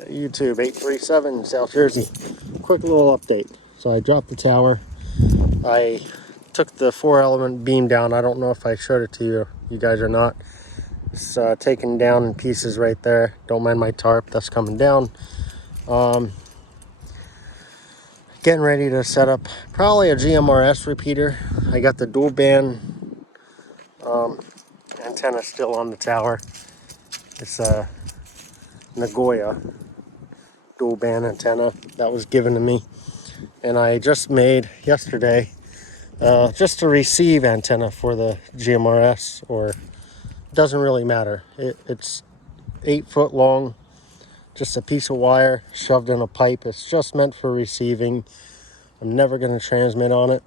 YouTube 837 South Jersey. Quick little update. So I dropped the tower. I took the 4-element beam down. I don't know if I showed it to you guys or not. It's taken down in pieces right there. Don't mind my tarp, that's coming down. Getting ready to set up probably a GMRS repeater. I got the dual band antenna still on the tower. It's a Nagoya dual band antenna that was given to me, and I just made yesterday just a receive antenna for the GMRS, or doesn't really matter. It's 8 foot long, just a piece of wire shoved in a pipe. It's just meant for receiving. I'm never going to transmit on it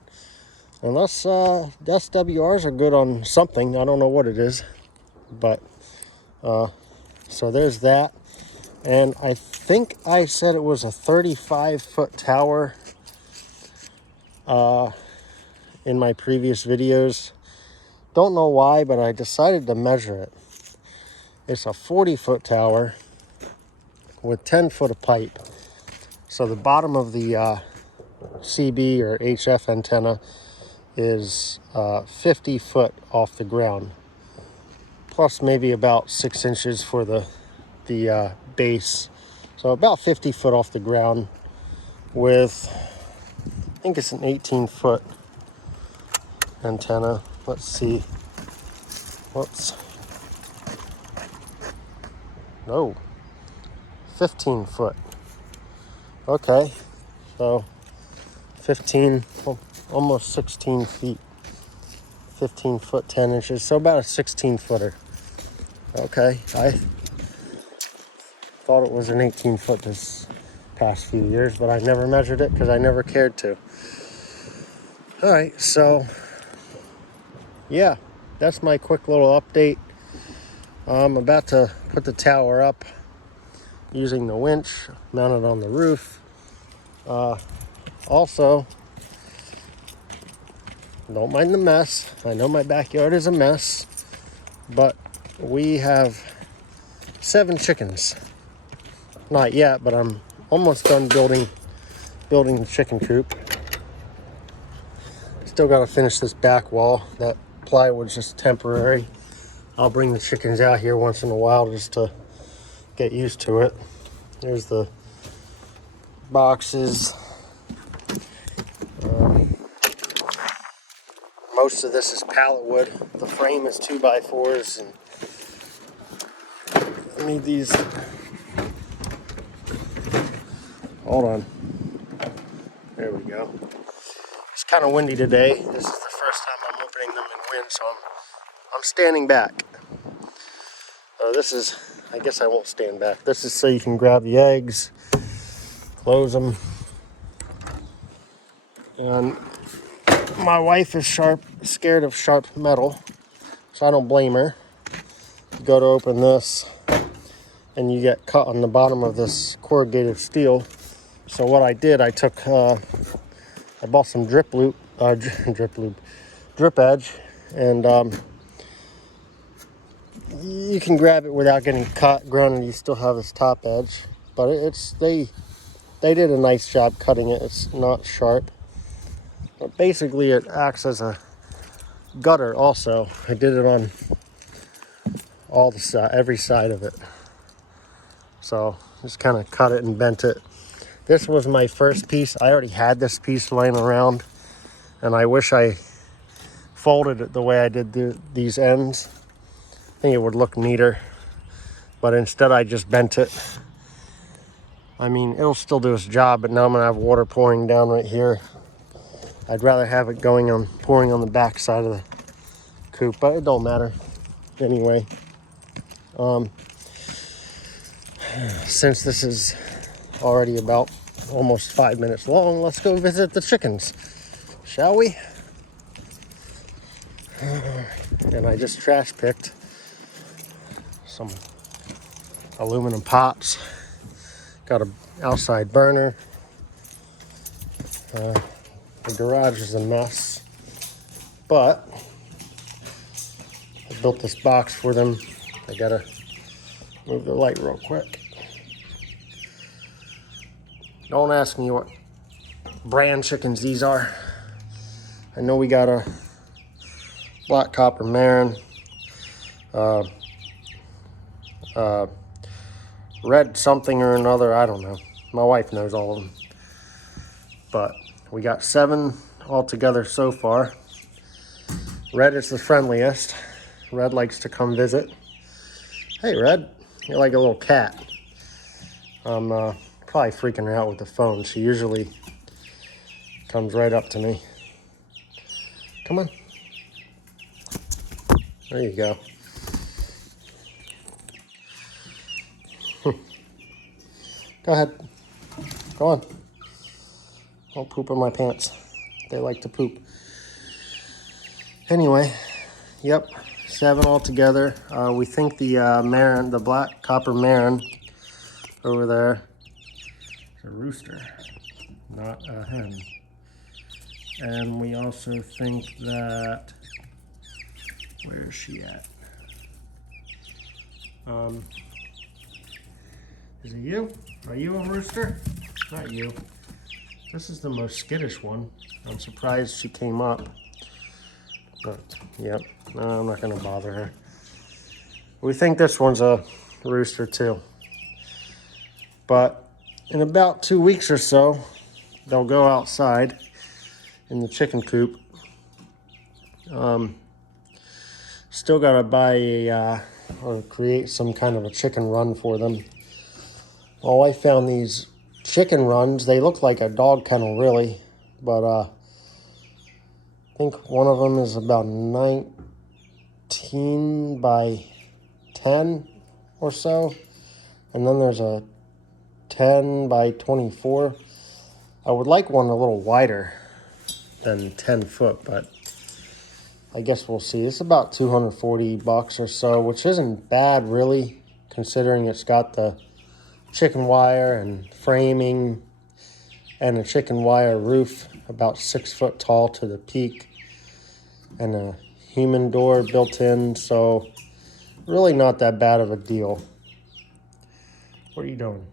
unless SWRs are good on something. I don't know what it is, but so there's that. And I think I said it was a 35-foot tower in my previous videos. Don't know why, but I decided to measure it. It's a 40-foot tower with 10 foot of pipe. So the bottom of the CB or HF antenna is 50 foot off the ground, plus maybe about 6 inches for the base. So about 50 foot off the ground with, I think it's an 18-foot antenna. Let's see. Whoops. No. 15 foot. Okay. So 15, almost 16 feet. 15 foot, 10 inches. So about a 16 footer. Okay. I thought it was an 18 foot this past few years, but I never measured it because I never cared to. All right. So yeah, that's my quick little update. I'm about to put the tower up using the winch mounted on the roof. Also, don't mind the mess. I know my backyard is a mess, but we have 7 chickens. Not yet, but I'm almost done building the chicken coop. Still got to finish this back wall. That plywood's just temporary. I'll bring the chickens out here once in a while just to get used to it. There's the boxes. Most of this is pallet wood. The frame is 2x4s, and I need these. Hold on. There we go. It's kind of windy today. This is the first time I'm opening them in wind, so I'm standing back. This is, I guess I won't stand back. This is so you can grab the eggs, close them. And my wife is scared of sharp metal, so I don't blame her. You go to open this, and you get cut on the bottom of this corrugated steel. So what I did, I took, I bought some drip edge, and you can grab it without getting cut. Granted, you still have this top edge, but they did a nice job cutting it. It's not sharp, but basically it acts as a gutter. Also, I did it on all the every side of it. So just kind of cut it and bent it. This was my first piece. I already had this piece laying around, and I wish I folded it the way I did these ends. I think it would look neater, but instead I just bent it. I mean, it'll still do its job, but now I'm gonna have water pouring down right here. I'd rather have it pouring on the back side of the coop, but it don't matter anyway. Since this is already about almost 5 minutes long, let's go visit the chickens, shall we? And I just trash picked some aluminum pots. Got an outside burner. The garage is a mess, but I built this box for them. I gotta move the light real quick. Don't ask me what brand chickens these are. I know we got a black copper Marin, red something or another, I don't know. My wife knows all of them. But we got 7 altogether so far. Red is the friendliest. Red likes to come visit. Hey Red, you're like a little cat. I'm probably freaking her out with the phone. She usually comes right up to me. Come on. There you go. Go ahead. Go on. Don't poop in my pants. They like to poop. Anyway, yep, 7 altogether. We think the Marin, the black copper Marin over there is a rooster, not a hen. And we also think that, where is she at? Is it you? Are you a rooster? Not you. This is the most skittish one. I'm surprised she came up. But, yep, no, I'm not gonna bother her. We think this one's a rooster too. But in about 2 weeks or so, they'll go outside in the chicken coop. Still gotta buy or create some kind of a chicken run for them. Well, I found these chicken runs. They look like a dog kennel, really, but I think one of them is about 19 by 10 or so, and then there's a 10 by 24. I would like one a little wider than 10 foot, but I guess we'll see. It's about $240 or so, which isn't bad, really, considering it's got the chicken wire and framing and a chicken wire roof about 6 foot tall to the peak and a human door built in, so really not that bad of a deal. What are you doing?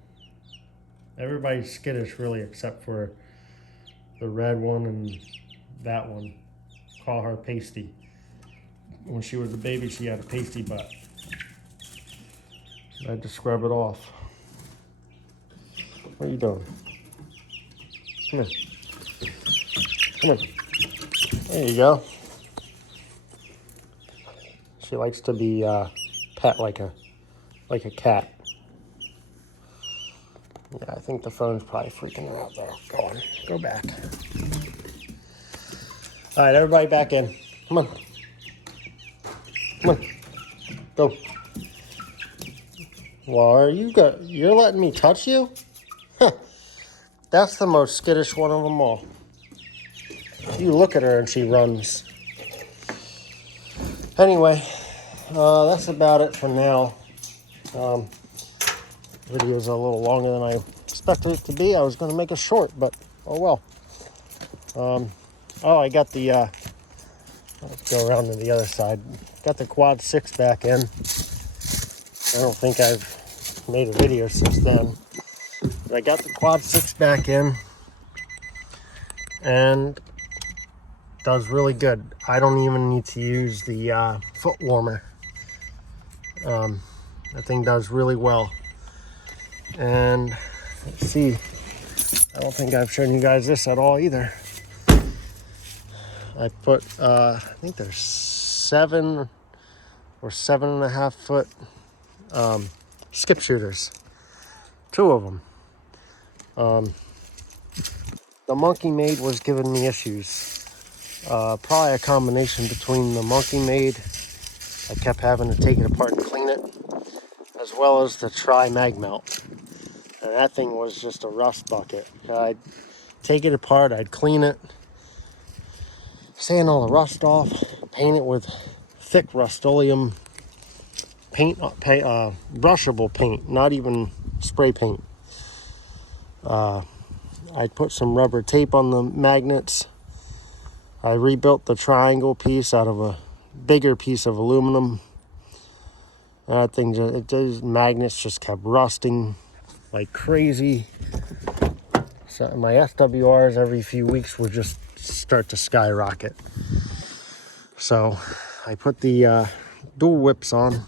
Everybody's skittish, really, except for the red one and that one. Call her Pasty. When she was a baby, she had a pasty butt. I had to scrub it off. What are you doing? Come here. Come here. There you go. She likes to be pet like a cat. Yeah, I think the phone's probably freaking her out there. Go on, go back. All right, everybody back in. Come on. Come on. Go. Well, you're letting me touch you? Huh. That's the most skittish one of them all. You look at her and she runs. Anyway, that's about it for now. Video's a little longer than I expected it to be. I was going to make it short, but oh well. I got the, let's go around to the other side. Got the quad 6 back in. I don't think I've made a video since then. But I got the quad 6 back in and does really good. I don't even need to use the foot warmer. That thing does really well. And let's see, I don't think I've shown you guys this at all either. I put, I think there's 7 or 7.5 foot skip shooters. 2 of them. The Monkey Maid was giving me issues. Probably a combination between the Monkey Maid, I kept having to take it apart and clean it, as well as the Mag Melt. And that thing was just a rust bucket. I'd take it apart, I'd clean it, sand all the rust off, paint it with thick Rust-Oleum paint, brushable paint, not even spray paint. I put some rubber tape on the magnets. I rebuilt the triangle piece out of a bigger piece of aluminum. That thing, those magnets just kept rusting like crazy. So my FWRs every few weeks would just start to skyrocket. So I put the dual whips on,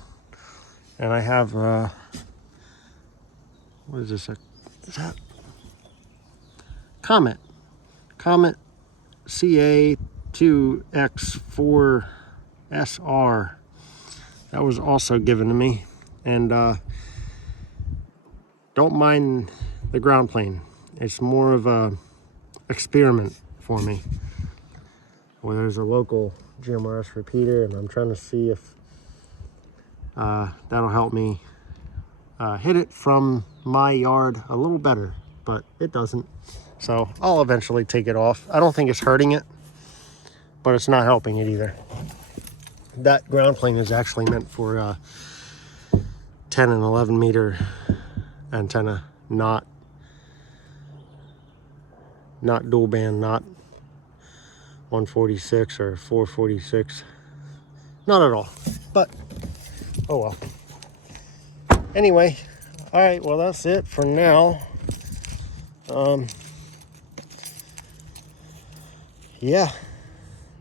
and I have what is this? Is that Comet CA2X4SR? That was also given to me, and don't mind the ground plane. It's more of a experiment for me. Well, there's a local GMRS repeater, and I'm trying to see if that'll help me hit it from my yard a little better, but it doesn't. So I'll eventually take it off. I don't think it's hurting it, but it's not helping it either. That ground plane is actually meant for 10 and 11 meter antenna, not dual band, not 146 or 446, not at all. But oh well. Anyway, all right, well, that's it for now. Yeah,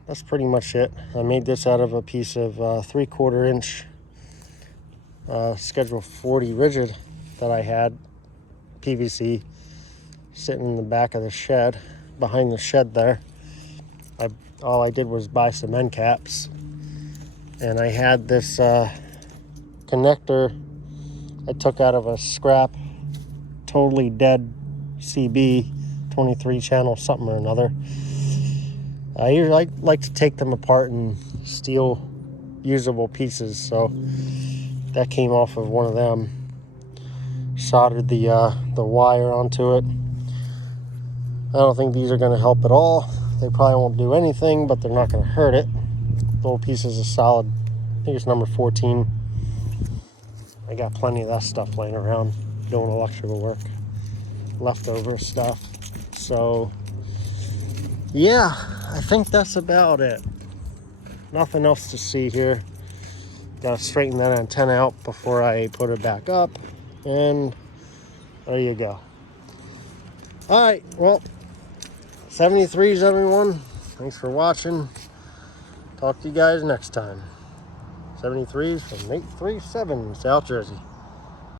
that's pretty much it. I made this out of a piece of 3/4 inch Schedule 40 rigid that I had, PVC, sitting in the back of the shed, behind the shed there. All I did was buy some end caps, and I had this connector I took out of a scrap, totally dead CB, 23 channel something or another. I usually like to take them apart and steal usable pieces, so that came off of one of them. Soldered the wire onto it. I don't think these are going to help at all. They probably won't do anything, but they're not going to hurt it. Little pieces of solid, I think it's number 14. I got plenty of that stuff laying around doing electrical work, leftover stuff. So yeah, I think that's about it. Nothing else to see here. Gotta straighten that antenna out before I put it back up, and there you go. All right, well, 73s, everyone. Thanks for watching. Talk to you guys next time. 73s from 837, South Jersey.